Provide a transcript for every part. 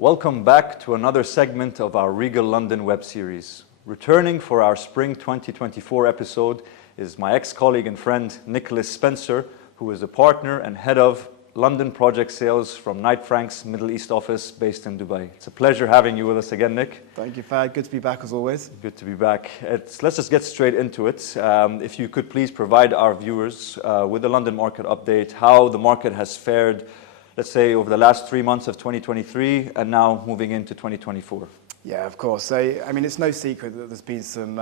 Welcome back to another segment of our Regal London web series. Returning for our Spring 2024 episode is my ex-colleague and friend Nicholas Spencer, who is a partner and head of London project sales from Knight Frank's Middle East office based in Dubai. It's a pleasure having you with us again, Nick. Thank you, Fad. Good to be back as always. Good to be back. Let's just get straight into it. If you could please provide our viewers with the London market update, how the market has fared, let's say, over the last 3 months of 2023 and now moving into 2024. Yeah, of course. So, I mean, it's no secret that there's been some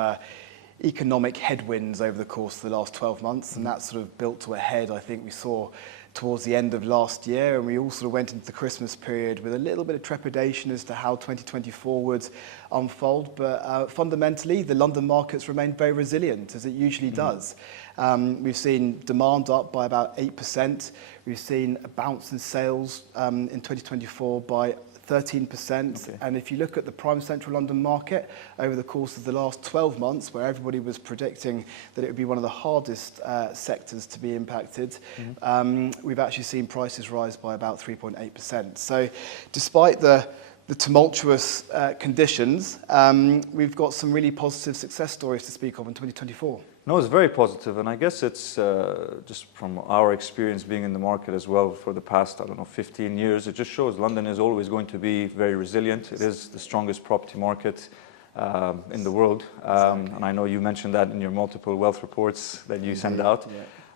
economic headwinds over the course of the last 12 months, and that sort of built to a head, I think we saw towards the end of last year, and we all sort of went into the Christmas period with a little bit of trepidation as to how 2024 would unfold. But fundamentally, the London markets remained very resilient, as it usually does. We've seen demand up by about 8%. We've seen a bounce in sales in 2024 by 13%. Okay. And if you look at the prime central London market over the course of the last 12 months, where everybody was predicting that it would be one of the hardest sectors to be impacted, we've actually seen prices rise by about 3.8%. So despite the tumultuous conditions, we've got some really positive success stories to speak of in 2024. No, it's very positive, and I guess it's just from our experience being in the market as well for the past, 15 years, it just shows London is always going to be very resilient. It is the strongest property market in the world, exactly. And I know you mentioned that in your multiple wealth reports that you send out.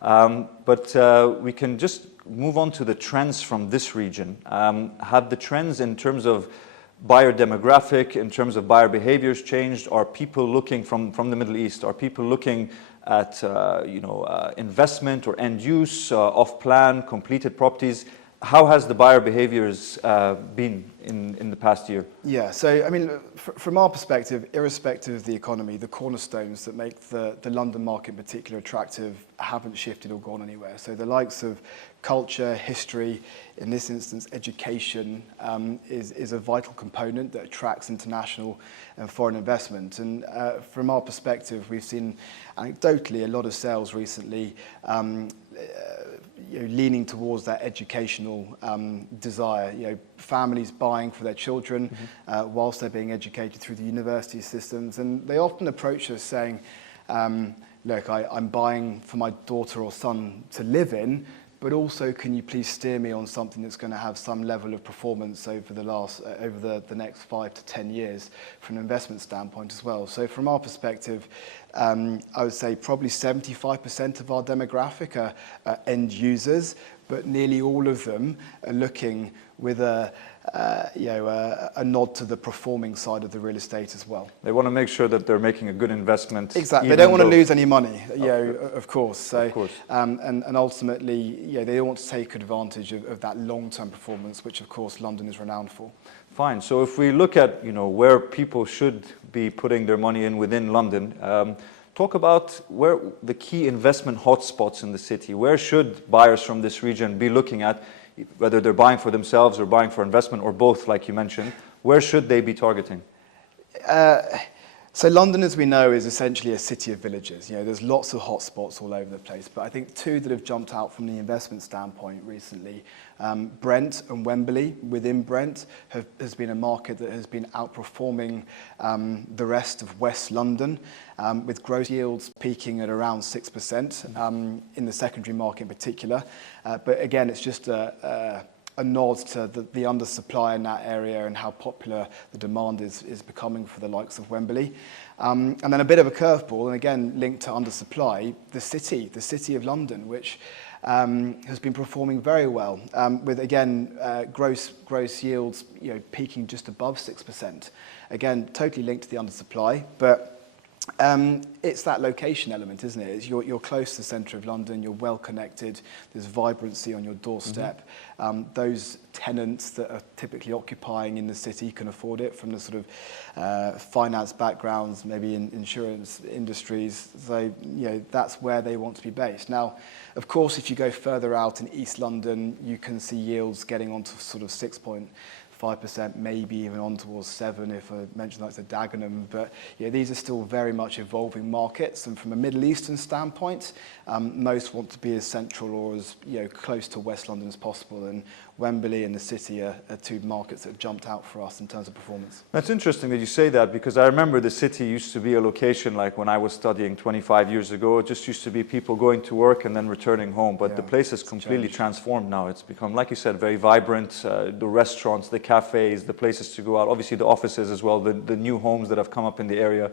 Yeah. But we can just move on to the trends from this region. Have the trends in terms of buyer demographic, in terms of buyer behaviors changed? Are people looking from the Middle East? Are people looking at investment or end use, off-plan, completed properties? How has the buyer behaviors been in the past year? Yeah, so I mean, from our perspective, irrespective of the economy, the cornerstones that make the London market in particular attractive haven't shifted or gone anywhere. So the likes of culture, history, in this instance, education is a vital component that attracts international and foreign investment. And from our perspective, we've seen anecdotally a lot of sales recently leaning towards that educational desire. Families buying for their children whilst they're being educated through the university systems. And they often approach us saying, look, I'm buying for my daughter or son to live in, but also can you please steer me on something that's going to have some level of performance over the next 5 to 10 years from an investment standpoint as well. So from our perspective, I would say probably 75% of our demographic are end users, but nearly all of them are looking with a nod to the performing side of the real estate as well. They want to make sure that they're making a good investment. Exactly. They don't want to lose any money, of course. So, of course. And ultimately, they want to take advantage of that long-term performance, which of course London is renowned for. Fine. So if we look at where people should be putting their money in within London, talk about where the key investment hotspots in the city. Where should buyers from this region be looking at, whether they're buying for themselves or buying for investment or both, like you mentioned? Where should they be targeting? So London, as we know, is essentially a city of villages. There's lots of hotspots all over the place, but I think two that have jumped out from the investment standpoint recently, Brent and Wembley. Within Brent has been a market that has been outperforming the rest of West London, with gross yields peaking at around 6% in the secondary market in particular. But again, it's just a nod to the undersupply in that area and how popular the demand is becoming for the likes of Wembley. And then a bit of a curveball, and again linked to undersupply, the city of London, which has been performing very well, with again gross yields peaking just above 6%. Again, totally linked to the undersupply, but it's that location element, isn't it? You're close to the centre of London, you're well connected, there's vibrancy on your doorstep. Those tenants that are typically occupying in the city can afford it, from the sort of finance backgrounds, maybe in insurance industries. So, that's where they want to be based. Now, of course, if you go further out in East London, you can see yields getting onto sort of 6.5 5%, maybe even on towards 7% if I mention like the Dagenham. But these are still very much evolving markets. And from a Middle Eastern standpoint, most want to be as central or as close to West London as possible. And Wembley and the City are two markets that have jumped out for us in terms of performance. That's interesting that you say that, because I remember the City used to be a location like when I was studying 25 years ago. It just used to be people going to work and then returning home. But the place has completely transformed now. It's become, like you said, very vibrant. The restaurants, the cafes, the places to go out, obviously the offices as well, the new homes that have come up in the area.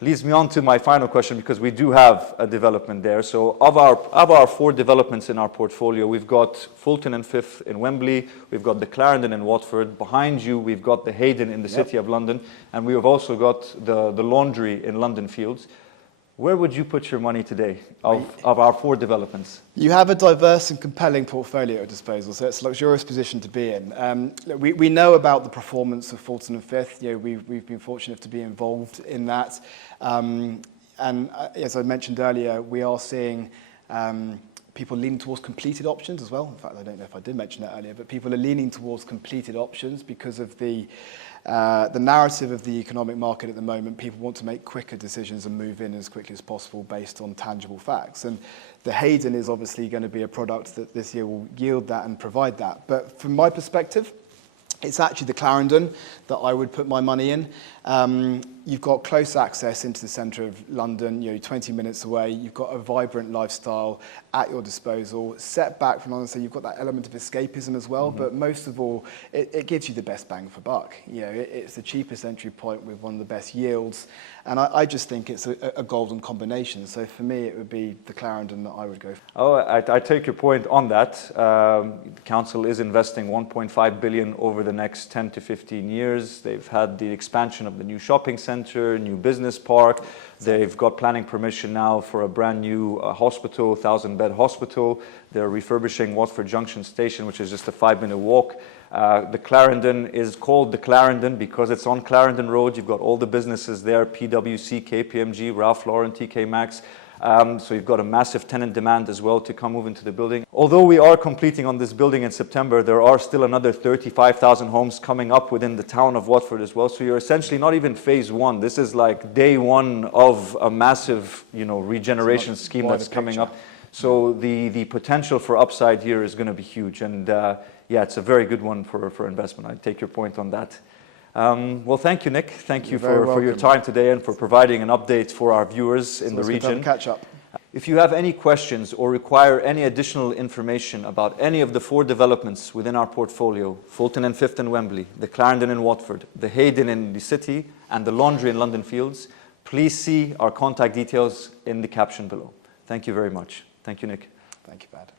Leads me on to my final question, because we do have a development there. So of our 4 developments in our portfolio, we've got Fulton and Fifth in Wembley, we've got the Clarendon in Watford, behind you we've got the Hayden in the City of London, and we have also got the Laundry in London Fields. Where would you put your money today of our 4 developments? You have a diverse and compelling portfolio at disposal, so it's a luxurious position to be in. We know about the performance of Fulton and Fifth. We've been fortunate to be involved in that. And as I mentioned earlier, we are seeing people leaning towards completed options as well. In fact, I don't know if I did mention that earlier, but people are leaning towards completed options because of the narrative of the economic market at the moment. People want to make quicker decisions and move in as quickly as possible based on tangible facts. And the Hayden is obviously going to be a product that this year will yield that and provide that. But from my perspective, it's actually the Clarendon that I would put my money in. You've got close access into the centre of London, 20 minutes away. You've got a vibrant lifestyle at your disposal. Set back from London, so you've got that element of escapism as well. But most of all, it gives you the best bang for buck. It's the cheapest entry point with one of the best yields. And I just think it's a golden combination. So for me, it would be the Clarendon that I would go for. Oh, I take your point on that. The council is investing 1.5 billion over the next 10 to 15 years. They've had the expansion of the new shopping centre, new business park. They've got planning permission now for a brand new hospital, 1,000-bed hospital. They're refurbishing Watford Junction Station, which is just a 5-minute walk. The Clarendon is called the Clarendon because it's on Clarendon Road. You've got all the businesses there, PwC, KPMG, Ralph Lauren, TK Maxx. So you've got a massive tenant demand as well to come move into the building. Although we are completing on this building in September, there are still another 35,000 homes coming up within the town of Watford as well. So you're essentially not even phase 1. This is like day 1 of a massive, regeneration scheme that's coming up. So the potential for upside here is going to be huge. And it's a very good one for investment. I take your point on that. Well, thank you, Nick. Thank you for your time today and for providing an update for our viewers in the region. Catch up. If you have any questions or require any additional information about any of the 4 developments within our portfolio, Fulton and Fifth in Wembley, the Clarendon in Watford, the Hayden in the City, and the Laundry in London Fields, please see our contact details in the caption below. Thank you very much. Thank you, Nick. Thank you, Bad.